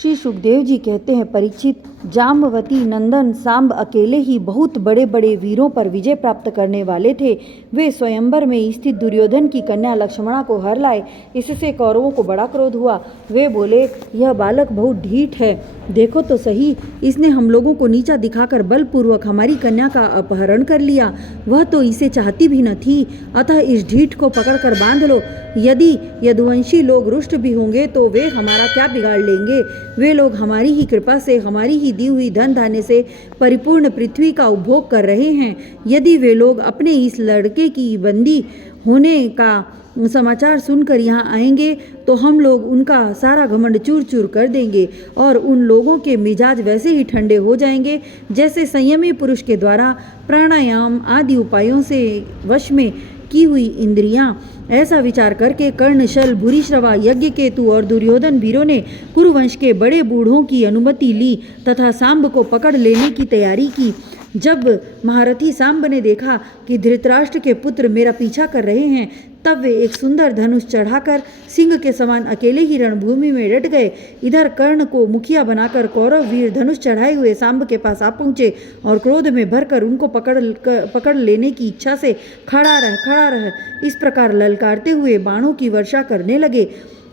श्री सुखदेव जी कहते हैं, परीक्षित, जाम्बवती नंदन सांब अकेले ही बहुत बड़े बड़े वीरों पर विजय प्राप्त करने वाले थे। वे स्वयंवर में स्थित दुर्योधन की कन्या लक्ष्मणा को हर लाए। इससे कौरवों को बड़ा क्रोध हुआ। वे बोले, यह बालक बहुत ढीठ है, देखो तो सही, इसने हम लोगों को नीचा दिखाकर बलपूर्वक हमारी कन्या का अपहरण कर लिया। वह तो इसे चाहती भी न थी, अतः इस ढीठ को पकड़कर बांध लो। यदि यदुवंशी लोग रुष्ट भी होंगे तो वे हमारा क्या बिगाड़ लेंगे। वे लोग हमारी ही कृपा से, हमारी ही दी हुई धन धान्य से परिपूर्ण पृथ्वी का उपभोग कर रहे हैं। यदि वे लोग अपने इस लड़के की बंदी होने का समाचार सुनकर यहाँ आएंगे तो हम लोग उनका सारा घमंड चूर चूर कर देंगे और उन लोगों के मिजाज वैसे ही ठंडे हो जाएंगे जैसे संयमी पुरुष के द्वारा प्राणायाम आदि उपायों से वश में की हुई इंद्रियां। ऐसा विचार करके कर्ण, शल, भूरिश्रवा, यज्ञकेतु और दुर्योधन वीरों ने कुरुवंश के बड़े बूढ़ों की अनुमति ली तथा सांब को पकड़ लेने की तैयारी की। जब महारथी सांब ने देखा कि धृतराष्ट्र के पुत्र मेरा पीछा कर रहे हैं, तब वे एक सुंदर धनुष चढ़ाकर सिंह के समान अकेले ही रणभूमि में डट गए। इधर कर्ण को मुखिया बनाकर कौरव वीर धनुष चढ़ाए हुए सांब के पास आ पहुंचे और क्रोध में भरकर उनको पकड़ लेने की इच्छा से खड़ा रह इस प्रकार ललकारते हुए बाणों की वर्षा करने लगे।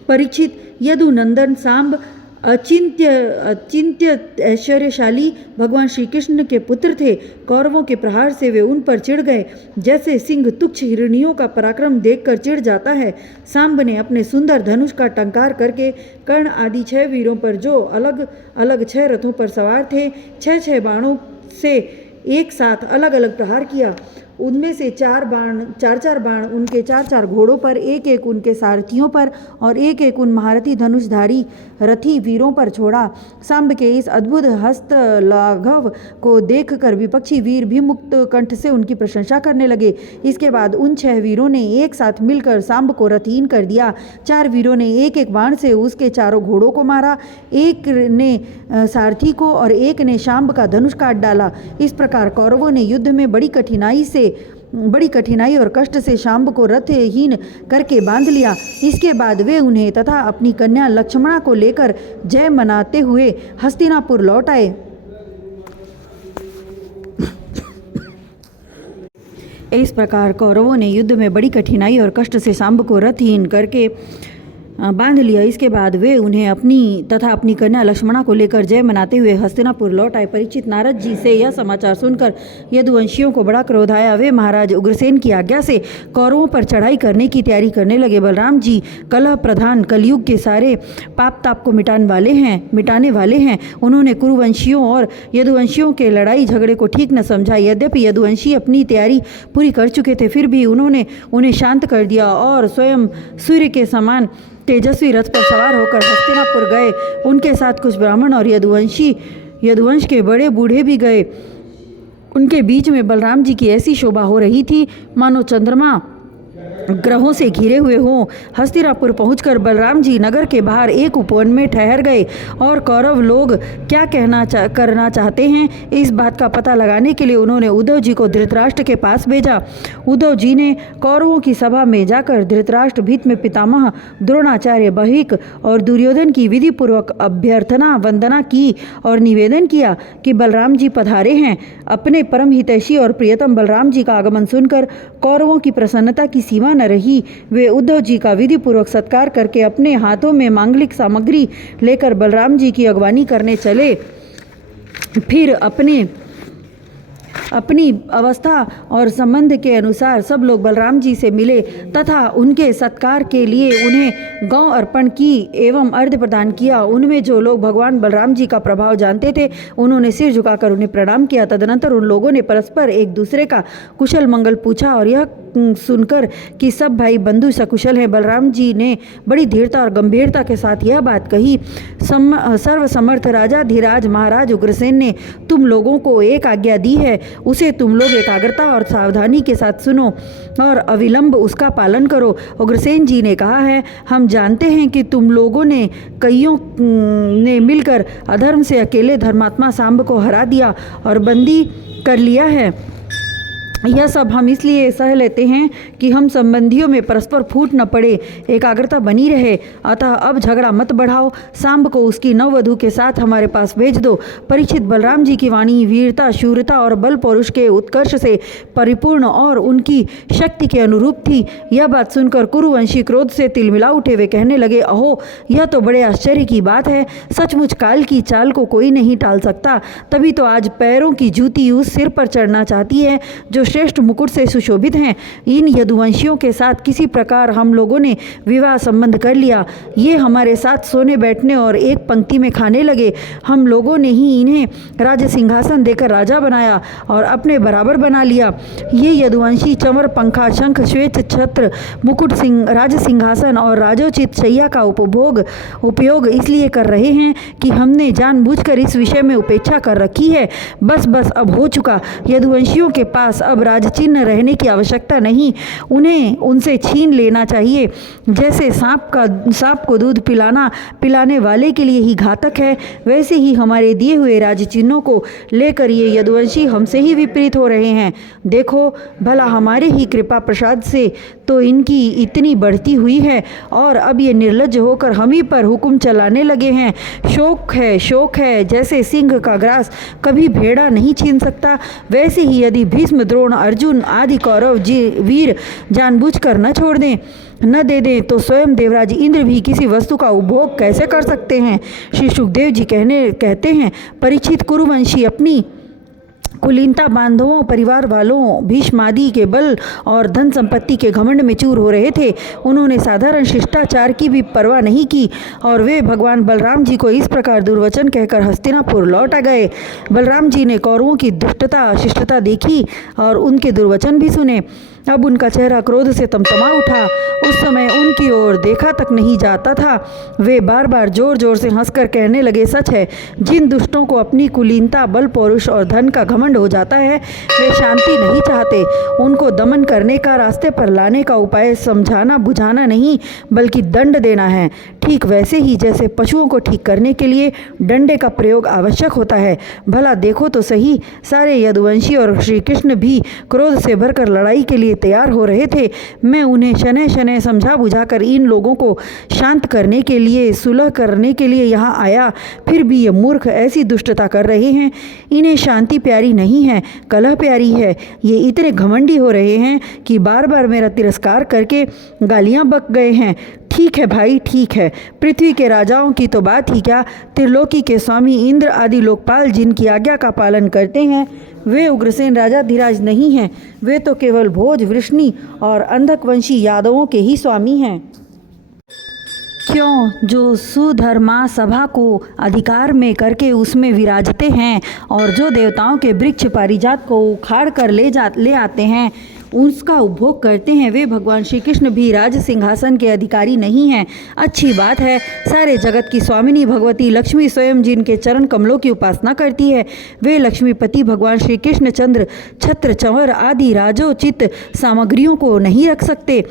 परीक्षित, यदुनंदन सांब अचिंत्य ऐश्वर्यशाली भगवान श्री कृष्ण के पुत्र थे। कौरवों के प्रहार से वे उन पर चिढ़ गए जैसे सिंह तुच्छ हिरणियों का पराक्रम देखकर चिढ़ जाता है। सांब ने अपने सुंदर धनुष का टंकार करके कर्ण आदि 6 वीरों पर, जो अलग अलग 6 रथों पर सवार थे, 6 बाणों से एक साथ अलग अलग प्रहार किया। उनमें से 4 बाण उनके 4 घोड़ों पर, एक उनके सारथियों पर और एक उन महारथी धनुषधारी रथी वीरों पर छोड़ा। सांब के इस अद्भुत हस्त लाघव को देखकर विपक्षी वीर भी मुक्त कंठ से उनकी प्रशंसा करने लगे। इसके बाद उन 6 वीरों ने एक साथ मिलकर सांब को रथहीन कर दिया। 4 वीरों ने एक बाण से उसके 4 घोड़ों को मारा, एक ने सारथी को और एक ने सांब का धनुष काट डाला। इस प्रकार कौरवों ने युद्ध में बड़ी कठिनाई और कष्ट से सांब को रथहीन करके बांध लिया। इसके बाद वे उन्हें तथा अपनी कन्या लक्ष्मणा को लेकर जय मनाते हुए हस्तिनापुर लौट आए। इस प्रकार कौरवों ने युद्ध में बड़ी कठिनाई और कष्ट से सांब को रथहीन करके बांध लिया। इसके बाद वे उन्हें अपनी कन्या लक्ष्मणा को लेकर जय मनाते हुए हस्तिनापुर लौट आए। परीक्षित, नारद जी से यह समाचार सुनकर यदुवंशियों को बड़ा क्रोध आया। वे महाराज उग्रसेन की आज्ञा से कौरवों पर चढ़ाई करने की तैयारी करने लगे। बलराम जी कलह प्रधान, कलयुग के सारे पाप ताप को मिटाने वाले हैं। उन्होंने कुरुवंशियों और यदुवंशियों के लड़ाई झगड़े को ठीक न समझा। यद्यपि यदुवंशी अपनी तैयारी पूरी कर चुके थे, फिर भी उन्होंने उन्हें शांत कर दिया और स्वयं सूर्य के समान तेजस्वी रथ पर सवार होकर हस्तिनापुर गए। उनके साथ कुछ ब्राह्मण और यदुवंश के बड़े बूढ़े भी गए। उनके बीच में बलराम जी की ऐसी शोभा हो रही थी मानो चंद्रमा ग्रहों से घिरे हुए हों। हस्तिनापुर पहुंचकर बलराम जी नगर के बाहर एक उपवन में ठहर गए और कौरव लोग क्या करना चाहते हैं, इस बात का पता लगाने के लिए उन्होंने उद्धव जी को धृतराष्ट्र के पास भेजा। उद्धव जी ने कौरवों की सभा में जाकर धृतराष्ट्र, भीष्म पितामह, द्रोणाचार्य, बहिक और दुर्योधन की विधि पूर्वक अभ्यर्थना वंदना की और निवेदन किया कि बलराम जी पधारे हैं। अपने परम हितैषी और प्रियतम बलराम जी का आगमन सुनकर कौरवों की प्रसन्नता की सीमा न रही। वे उद्धव जी का विधि पूर्वक सत्कार करके अपने हाथों में मांगलिक सामग्री लेकर बलराम जी की अगवानी करने चले। फिर अपनी अवस्था और संबंध के अनुसार सब लोग बलराम जी से मिले तथा उनके सत्कार के लिए उन्हें गौ अर्पण की एवं अर्घ्य प्रदान किया। उनमें जो लोग भगवान बलराम जी का प्रभाव जानते थे, उन्होंने सिर झुकाकर उन्हें प्रणाम किया। तदनंतर उन लोगों ने परस्पर एक दूसरे का कुशल मंगल पूछा और यह सुनकर कि सब भाई बंधु सकुशल हैं, बलराम जी ने बड़ी धीरता और गंभीरता के साथ यह बात कही। सर्वसमर्थ राजा धीराज महाराज उग्रसेन ने तुम लोगों को एक आज्ञा दी है, उसे तुम लोग एकाग्रता और सावधानी के साथ सुनो और अविलंब उसका पालन करो। उग्रसेन जी ने कहा है, हम जानते हैं कि तुम लोगों ने कईयों ने मिलकर अधर्म से अकेले धर्मात्मा सांब को हरा दिया और बंदी कर लिया है। यह सब हम इसलिए सह लेते हैं कि हम संबंधियों में परस्पर फूट न पड़े, एकाग्रता बनी रहे। अतः अब झगड़ा मत बढ़ाओ, सांब को उसकी नववधू के साथ हमारे पास भेज दो। परीक्षित बलराम जी की वाणी वीरता, शूरता और बल पौरुष के उत्कर्ष से परिपूर्ण और उनकी शक्ति के अनुरूप थी। यह बात सुनकर कुरुवंशी क्रोध से तिलमिला उठे। वे कहने लगे, अहो, यह तो बड़े आश्चर्य की बात है। सचमुच काल की चाल को कोई नहीं टाल सकता। तभी तो आज पैरों की जूती उस सिर पर चढ़ना चाहती है जो श्रेष्ठ मुकुट से सुशोभित हैं। इन यदुवंशियों के साथ किसी प्रकार हम लोगों ने विवाह संबंध कर लिया। ये हमारे साथ सोने बैठने और एक पंक्ति में खाने लगे। हम लोगों ने ही इन्हें राज सिंहासन देकर राजा बनाया और अपने बराबर बना लिया। ये यदुवंशी चंवर, पंखा, शंख, श्वेत छत्र, मुकुट, राज सिंहासन और राजोचित शैया का उपयोग इसलिए कर रहे हैं कि हमने जानबूझकर इस विषय में उपेक्षा कर रखी है। बस अब हो चुका। यदुवंशियों के पास अब राजचिन्ह रहने की आवश्यकता नहीं। उन्हें उनसे छीन लेना चाहिए। जैसे सांप को दूध पिलाने वाले के लिए ही घातक है, वैसे ही हमारे दिए हुए राजचिन्हों को लेकर ये यदुवंशी हमसे ही विपरीत हो रहे हैं। देखो भला, हमारे ही कृपा प्रसाद से तो इनकी इतनी बढ़ती हुई है और अब ये निर्लज्ज होकर हम ही पर हुक्म चलाने लगे हैं। शोक है। जैसे सिंह का ग्रास कभी भेड़ा नहीं छीन सकता, वैसे ही यदि भीष्म, द्रोण, अर्जुन आदि कौरव वीर जानबूझकर न दे दें तो स्वयं देवराज इंद्र भी किसी वस्तु का उपभोग कैसे कर सकते हैं। श्री सुखदेव जी कहते हैं, परीक्षित कुरुवंशी अपनी कुलीनता, बांधवों, परिवार वालों, भीष्मादि के बल और धन संपत्ति के घमंड में चूर हो रहे थे। उन्होंने साधारण शिष्टाचार की भी परवाह नहीं की और वे भगवान बलराम जी को इस प्रकार दुर्वचन कहकर हस्तिनापुर लौट आ गए। बलराम जी ने कौरवों की दुष्टता, शिष्टता देखी और उनके दुर्वचन भी सुने। अब उनका चेहरा क्रोध से तमतमा उठा। उस समय उनकी ओर देखा तक नहीं जाता था। वे बार बार जोर जोर से हंसकर कहने लगे, सच है, जिन दुष्टों को अपनी कुलीनता, बल, पौरुष और धन का घमंड हो जाता है, वे शांति नहीं चाहते। उनको दमन करने का, रास्ते पर लाने का उपाय समझाना बुझाना नहीं, बल्कि दंड देना है। ठीक वैसे ही जैसे पशुओं को ठीक करने के लिए डंडे का प्रयोग आवश्यक होता है। भला देखो तो सही, सारे यदुवंशी और श्री कृष्ण भी क्रोध से भरकर लड़ाई के लिए तैयार हो रहे थे। मैं उन्हें शनै शनै समझा बुझाकर इन लोगों को शांत करने के लिए, सुलह करने के लिए यहाँ आया। फिर भी ये मूर्ख ऐसी दुष्टता कर रहे हैं। इन्हें शांति प्यारी नहीं है, कलह प्यारी है। ये इतने घमंडी हो रहे हैं कि बार बार मेरा तिरस्कार करके गालियाँ बक गए हैं। ठीक है भाई, ठीक है। पृथ्वी के राजाओं की तो बात ही क्या, त्रिलोकी के स्वामी इंद्र आदि लोकपाल जिनकी आज्ञा का पालन करते हैं, वे उग्रसेन राजा धीराज नहीं हैं। वे तो केवल भोज, वृष्णि और अंधकवंशी यादवों के ही स्वामी हैं। क्यों, जो सुधर्मा सभा को अधिकार में करके उसमें विराजते हैं और जो देवताओं के वृक्ष पारिजात को उखाड़ कर ले आते हैं, उसका उपभोग करते हैं, वे भगवान श्री कृष्ण भी राज सिंहासन के अधिकारी नहीं हैं। अच्छी बात है। सारे जगत की स्वामिनी भगवती लक्ष्मी स्वयं जिनके चरण कमलों की उपासना करती है, वे लक्ष्मीपति भगवान श्री कृष्ण चंद्र, छत्र, चंवर आदि राजोचित सामग्रियों को नहीं रख सकते।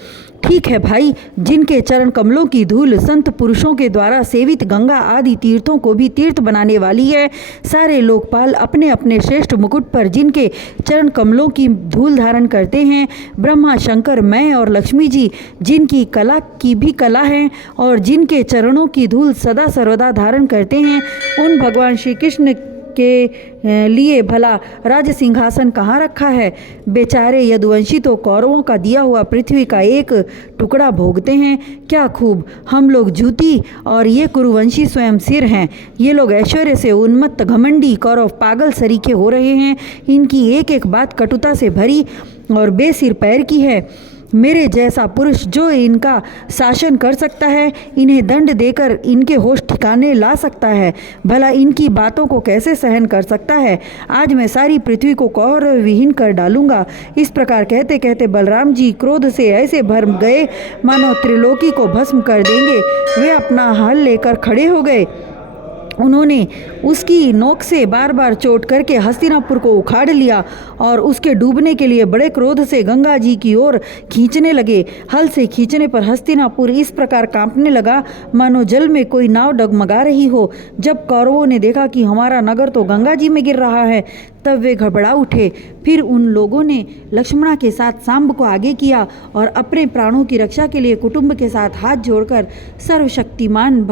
ठीक है भाई, जिनके चरण कमलों की धूल संत पुरुषों के द्वारा सेवित गंगा आदि तीर्थों को भी तीर्थ बनाने वाली है। सारे लोकपाल अपने अपने श्रेष्ठ मुकुट पर जिनके चरण कमलों की धूल धारण करते हैं, ब्रह्मा, शंकर, मैं और लक्ष्मी जी जिनकी कला की भी कला है और जिनके चरणों की धूल सदा सर्वदा धारण करते हैं, उन भगवान श्री कृष्ण के लिए भला राज सिंहासन कहाँ रखा है। बेचारे यदुवंशी तो कौरवों का दिया हुआ पृथ्वी का एक टुकड़ा भोगते हैं। क्या खूब, हम लोग जूती और ये कुरुवंशी स्वयं सिर हैं। ये लोग ऐश्वर्य से उन्मत्त घमंडी कौरव पागल सरीखे हो रहे हैं। इनकी एक एक बात कटुता से भरी और बेसिर पैर की है। मेरे जैसा पुरुष जो इनका शासन कर सकता है, इन्हें दंड देकर इनके होश ठिकाने ला सकता है, भला इनकी बातों को कैसे सहन कर सकता है। आज मैं सारी पृथ्वी को कौरव विहीन कर डालूंगा। इस प्रकार कहते कहते बलराम जी क्रोध से ऐसे भर गए मानो त्रिलोकी को भस्म कर देंगे। वे अपना हल लेकर खड़े हो गए। उन्होंने उसकी नोक से बार बार चोट करके हस्तिनापुर को उखाड़ लिया और उसके डूबने के लिए बड़े क्रोध से गंगा जी की ओर खींचने लगे। हल से खींचने पर हस्तिनापुर इस प्रकार कांपने लगा मानो जल में कोई नाव डगमगा रही हो। जब कौरवों ने देखा कि हमारा नगर तो गंगा जी में गिर रहा है, तब वे घबरा उठे। फिर उन लोगों ने लक्ष्मणा के साथ सांब को आगे किया और अपने प्राणों की रक्षा के लिए कुटुंब के साथ हाथ जोड़कर सर्वशक्तिमान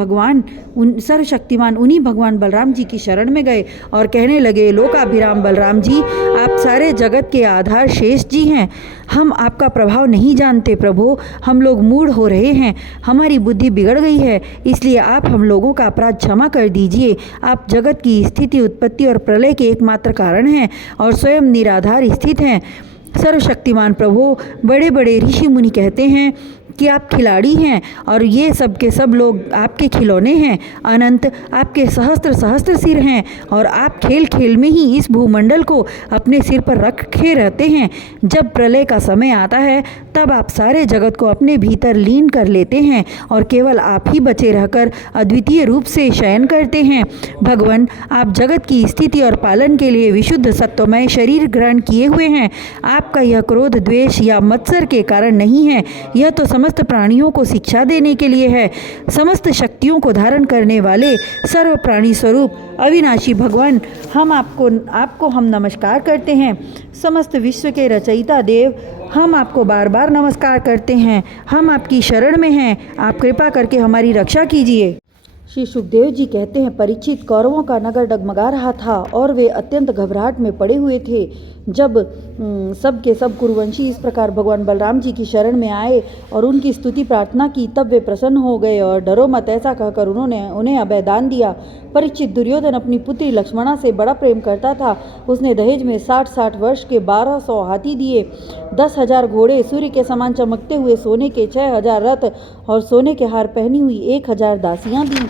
उन्हीं भगवान बलराम जी की शरण में गए और कहने लगे, लोकाभिराम बलराम जी, आप सारे जगत के आधार शेष जी हैं। हम आपका प्रभाव नहीं जानते प्रभु, हम लोग मूढ़ हो रहे हैं, हमारी बुद्धि बिगड़ गई है, इसलिए आप हम लोगों का अपराध क्षमा कर दीजिए। आप जगत की स्थिति, उत्पत्ति और प्रलय के एकमात्र कारण हैं और स्वयं निराधार स्थित हैं। सर्वशक्तिमान प्रभु, बड़े बड़े ऋषि मुनि कहते हैं कि आप खिलाड़ी हैं और ये सब के सब लोग आपके खिलौने हैं। अनंत आपके सहस्त्र सिर हैं और आप खेल खेल में ही इस भूमंडल को अपने सिर पर रखे रहते हैं। जब प्रलय का समय आता है तब आप सारे जगत को अपने भीतर लीन कर लेते हैं और केवल आप ही बचे रहकर अद्वितीय रूप से शयन करते हैं। भगवान, आप जगत की स्थिति और पालन के लिए विशुद्ध सत्वमय शरीर ग्रहण किए हुए हैं। आपका यह क्रोध, द्वेष या मत्सर के कारण नहीं है, यह तो समस्त प्राणियों को शिक्षा देने के लिए है। समस्त शक्तियों को धारण करने वाले सर्व प्राणी स्वरूप अविनाशी भगवान, हम आपको हम नमस्कार करते हैं। समस्त विश्व के रचयिता देव, हम आपको बार बार नमस्कार करते हैं। हम आपकी शरण में हैं, आप कृपा करके हमारी रक्षा कीजिए। श्री सुखदेव जी कहते हैं, परीक्षित, कौरवों का नगर डगमगा रहा था और वे अत्यंत घबराहट में पड़े हुए थे। जब सब के सब कुरुवंशी इस प्रकार भगवान बलराम जी की शरण में आए और उनकी स्तुति प्रार्थना की, तब वे प्रसन्न हो गए और डरो मत ऐसा कहकर उन्होंने उन्हें अभय दान दिया। परीक्षित, दुर्योधन अपनी पुत्री लक्ष्मणा से बड़ा प्रेम करता था। उसने दहेज में 60 वर्ष के 1200 हाथी दिए, 10,000 घोड़े, सूर्य के समान चमकते हुए सोने के 6,000 रथ और सोने के हार पहनी हुई 1,000 दासियां दी।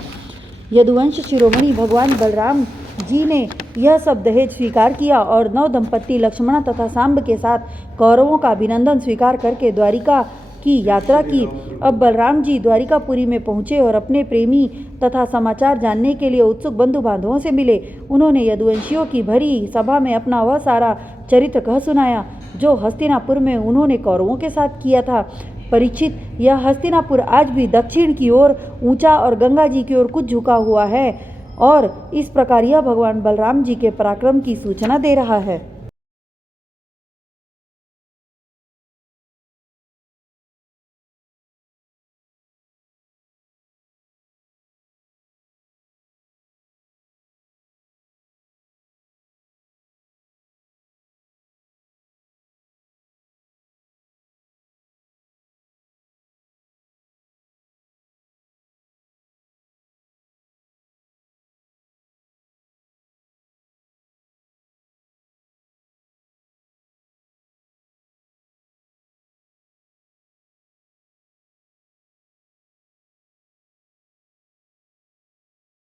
यदुवंश शिरोमणि भगवान बलराम जी ने यह सब दहेज स्वीकार किया और 9 दंपत्ति लक्ष्मणा तथा सांब के साथ कौरवों का अभिनंदन स्वीकार करके द्वारिका की यात्रा की। अब बलराम जी द्वारिकापुरी में पहुँचे और अपने प्रेमी तथा समाचार जानने के लिए उत्सुक बंधु बांधवों से मिले। उन्होंने यदुवंशियों की भरी सभा में अपना वह सारा चरित्र कह सुनाया जो हस्तिनापुर में उन्होंने कौरवों के साथ किया था। परीक्षित, यह हस्तिनापुर आज भी दक्षिण की ओर ऊंचा और गंगा जी की ओर कुछ झुका हुआ है और इस प्रकार यह भगवान बलराम जी के पराक्रम की सूचना दे रहा है।